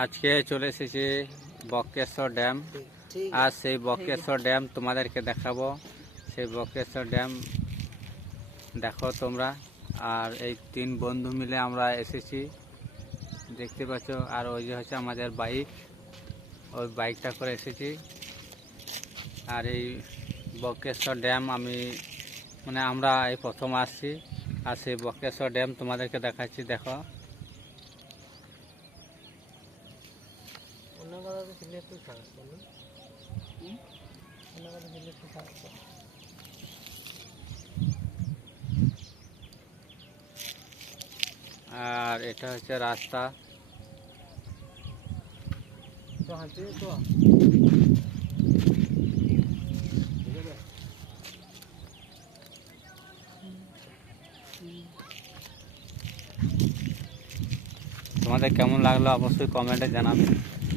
আজকে চলে এসেছি বক্রেশ্বর ড্যাম। আর সেই বক্রেশ্বর ড্যাম তোমাদেরকে দেখাবো। সেই বক্রেশ্বর ড্যাম দেখো তোমরা। আর এই 3 বন্ধু মিলে আমরা এসেছি, দেখতে পাচ্ছ। আর ওই যে হচ্ছে আমাদের বাইক, ওই বাইকটা করে এসেছি। আর এই বক্রেশ্বর ড্যাম আমরা এই প্রথম আসছি। আর সেই বক্রেশ্বর ড্যাম তোমাদেরকে দেখাচ্ছি, দেখো। আর এটা হচ্ছে রাস্তা। তোমাদের কেমন লাগলো অবশ্যই কমেন্টে জানাবে।